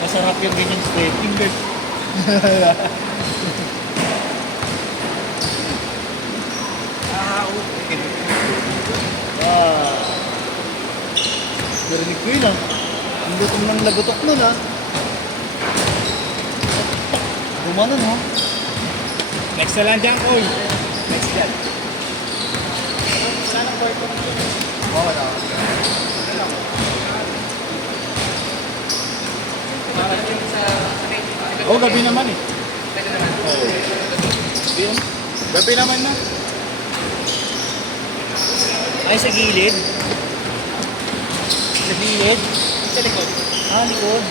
Masarap yung ganyan straight fingers. Okay. Narinig ko yun ah. Ang gutom ng lagotok nun ah. Gumanon ha. Next na lang dyan, Koy. Next yan. Wala nang boy ko. Wala. Oh, gabi naman eh. Oh. Gabi naman na. Ay, sa gilid. Sa gilid. Sa likod. Ah, likod.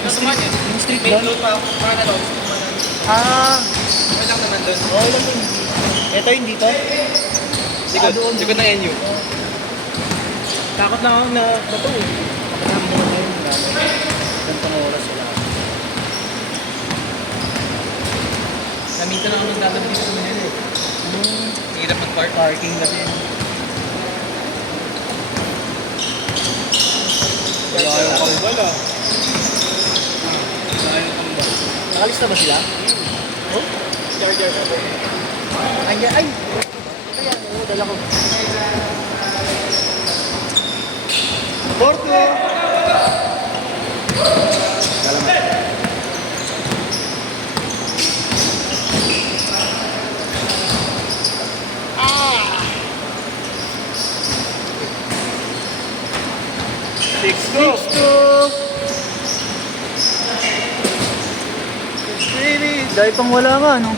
Yung street Main doon. road pa. Para doon. Ah, Okay lang naman doon. okay lang yun. Ito yung dito. Likod. doon. Likod ng NU. Takot lang ako na bato eh. Kapag naman ngayon, gantong oras wala. Namita lang ako magdadab dito sa Manila eh. Hirap mag-park. Parking kasi. Wala kayong kambal ah. Wala kayong kambal. Nakalis na ba sila? Oh? Charger pa ba? Andiyan, ay! Ayan, oo, dala ko. Porto! Dala mo. Six to. 6-2! Dahil pang wala nga, no?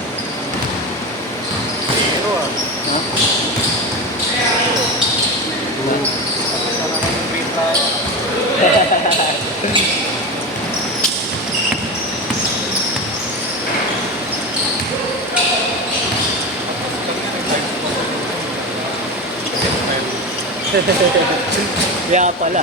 Pero ah. Wala ka ng wait tayo. Kaya pala.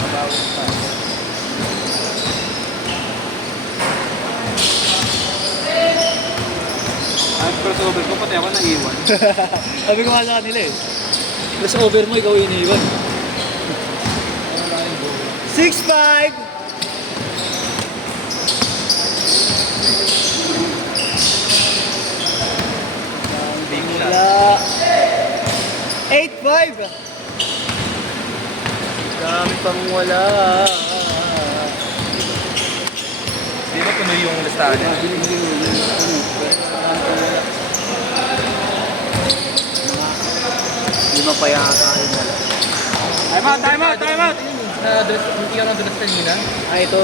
Mabawag pa. Ang crossover ko pati ako naiwan. Sabi ko nga sa kanila eh. Plus over mo, ikaw iniwan. 6-5! Big shot. Wala. 8-5! Dami pang wala. Di ba tuloy yung listahan niya? Lima pa yata yun wala. Time out! Time out! Time out! Hindi ka nadulas kanina. Ah, ito?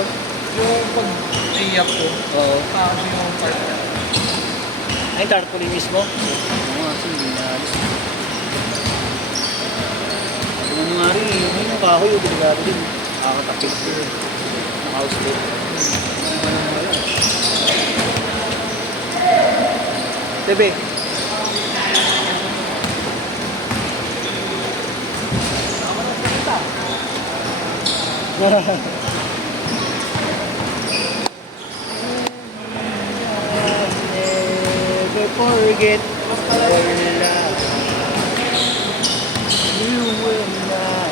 Yung pag-iyak ko, Oo. kasi yung part niya. Ay, tarpaulin mismo? Oo nga, sige, naalis. Ano nga rin, yung kahoy, yung delikado din. Nakakatapit din. Naka-house boat. Tebe. Never forget our love. You will not.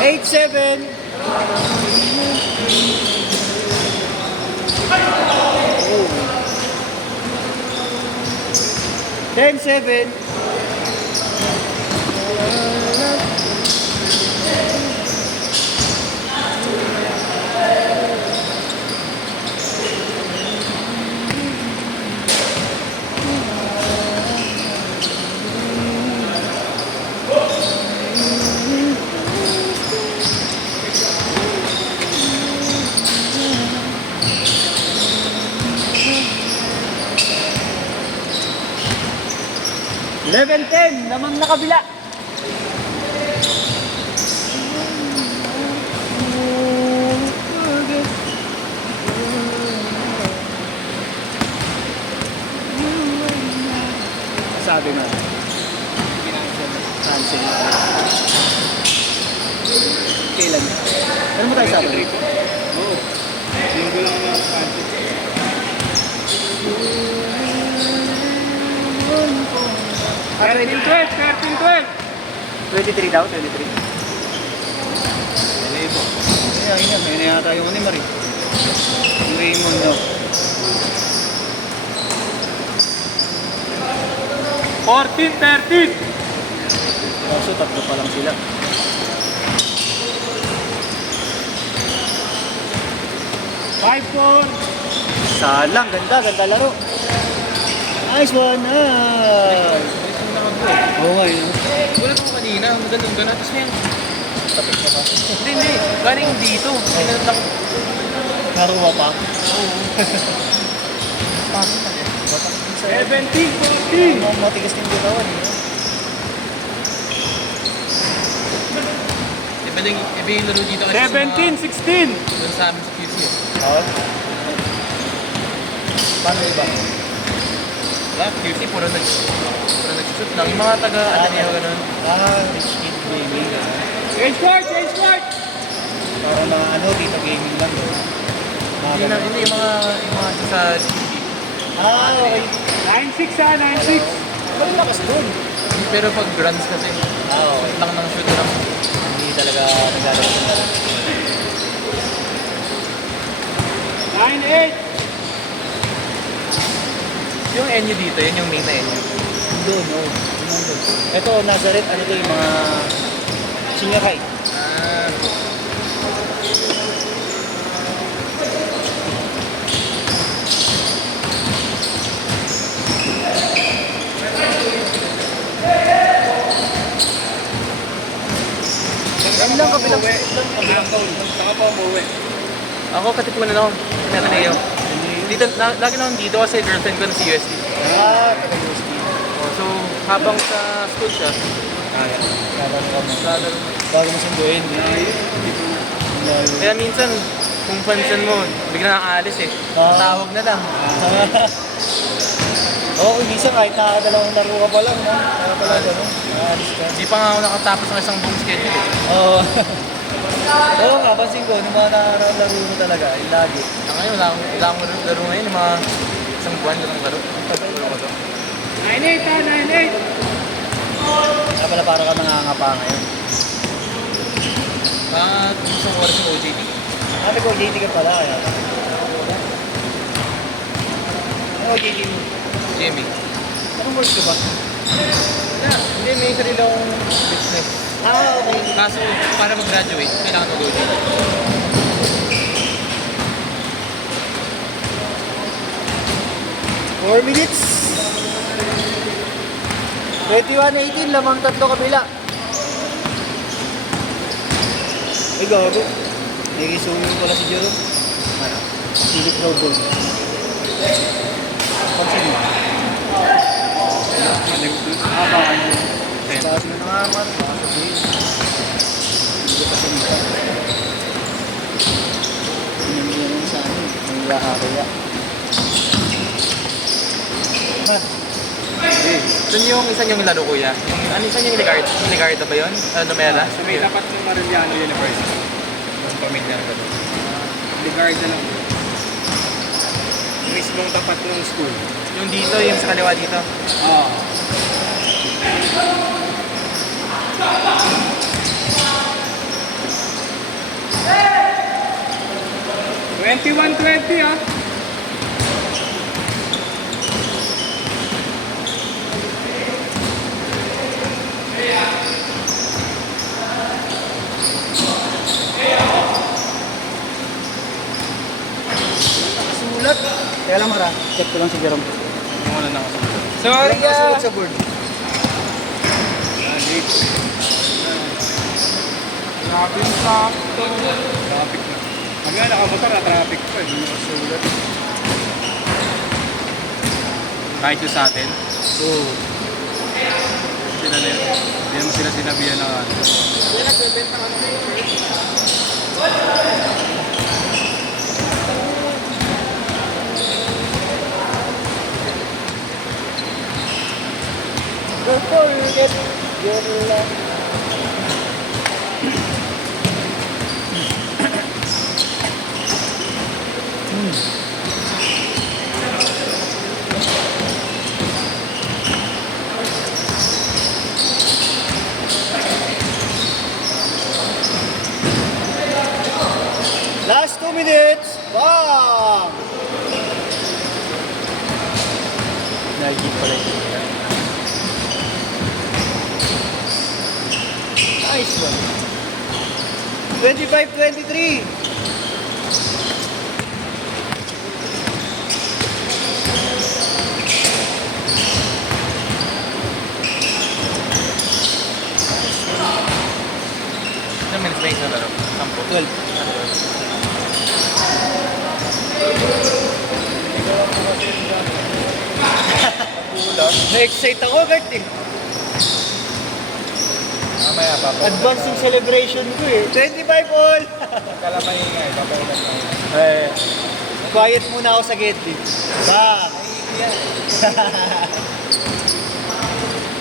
Eight, 7. 10-7. Level 10, naman na kabila. sale. Kailan? Ano mo tayo sabi? Oo. Linggo lang na pansit. 23 daw, 23. Libo. Ay, ayun na, may na yata yung ano, Marie. Yung Raymond daw. 14, 13. Kaso tatlo pa lang sila. Five four. Salang, ganda, ganda laro. Nice one, ah! Bilis yung nakabuo. Oo nga, yun. Wala ko kanina, ang ganun gano'n. Tapos ngayon, Tapos pa pa. hindi. Galing dito. Pinanat ako. Naruwa pa. Pasok na eh. 17, 14. Matigas yung bitawan, eh. Iba yung laro dito kasi 17, 16. doon sa amin sa QC eh. Oo. Paano iba? Wala, QC puro nag-shoot lang. Yung mga taga, ano niya, gano'n. Rich Kid Gaming. Change court, change court. Parang mga ano, dito gaming lang. Hindi yung mga sa TV. Okay. 9-6 ah, 9-6. Ang lakas doon. Pero pag grunts kasi, Okay. lang ng shoot lang. Hindi talaga naglalaro sa laro. 9-8. Yung NU dito, yun yung main na NU. Doon, oh. Doon. Ito, Nazareth, ano to yung mga senior high. Ah, Ano lang kabilang Saka pa umuwi. ako katipunan ako. Meron na yun. Dito, lagi na akong dito kasi girlfriend ko na si USD. taga-USD. Oh, so, habang sa school siya, Lalaro kami. lalaro mo. Bago mo sunduin. Kaya minsan, kung pansin mo, bigla nang aalis eh. Ah. Tawag na lang. Oo, minsan kahit nakadalawang laro ka pa lang, no? Kaya pala gano'n. Naalis ka. Hindi pa nga ako nakatapos ng isang buong schedule eh. Oo. Oo nga, pansin ko, yung mga nakalaro mo talaga, yung lagi. Ngayon, wala akong laro ngayon, yung mga isang buwan na lang laro. Laro ko to. 9-8 ah, 9-8. Kaya pala para ka nangangapa ngayon. Isang oras yung OJT. Sabi ko, JT ka pala, kaya pa. Ano JT mo? Jimmy. Anong work ka ba? Hindi, may sarili akong business. Okay. Kaso, para mag-graduate, kailangan mag-OJT. 4 minutes. 21-18, lamang tatlo kabila. Ay, gago. Nagisumin pala si Jerome. Ano? Philip Robol. Pansin mo? Sabi na naman, baka sabihin. Hindi ko pa sinita. Pinamigyan mo sa amin. Nangyakakaya. Ha? Doon yung isa niyong laro kuya. Ano isa niyong Ligarda? Ligarda ba yun? Numera? Sa may tapat ng Mariano University. Yung pamilya na gano'n. Ligarda lang. Mismong tapat ng school. Yung dito, yung sa kaliwa dito. Oo. $21-20 ah. Sulat. Kaya lang Mara, check ko lang si Jerome. Yung ano na ako. Sorry sulat sa board. Traffic sakto. Traffic na. Kami nga nakamotor na traffic pa. Hindi nakasulat. Kahit yung sa atin. Oo. Sila na yun. Hindi naman sila sinabihan na ano. Kaya nagbebenta ka naman yung Don't forget Girl. Last 2 minutes. Bam! Nagiging pala ito. Nice one. 25-23. Ilang minutes ba yung laro? 10. 12. Na-excite ako, Gert eh. Mamaya, Advance yung celebration ko eh. 25 all! Kalamay nga eh, papailan na. Eh, quiet muna ako sa gate eh. Bam!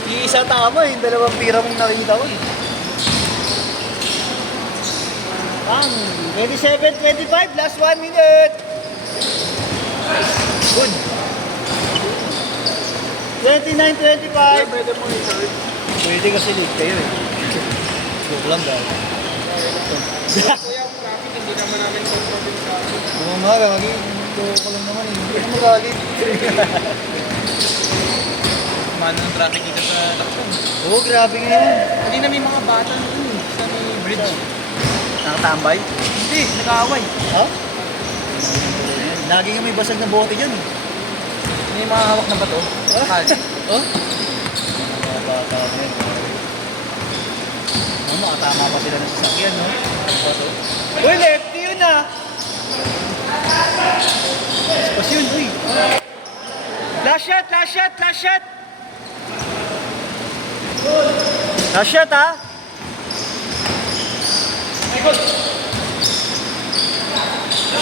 Iisa tama eh, dalawang tira mong nakita ko eh. Bang! 27-25, last 1 minute! Good! 29-25! Pwede mo i-start. Pwede kasi late kayo eh. Joke lang dahil. Kaya ang traffic, hindi naman namin control sa akin. Oo nga, magiging joke ko lang naman eh. Hindi ka magalit. Mano ng traffic dito sa Lacson. Oo, grabe nga yun. Hindi na may mga bata doon eh, sa may bridge. Nakatambay? Hindi, nag-aaway. Ha? Lagi nga may basag na bote dyan. May mga hawak na bato. Hal. Oh? Mga bata na yun. Ano, makatama pa sila ng sasakyan, no? Bato. Uy, lefty yun ah! Pas yun, uy. Last shot, last shot, last shot! Last shot, ha?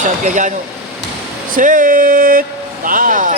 Shot, Gagano. Set! Wow!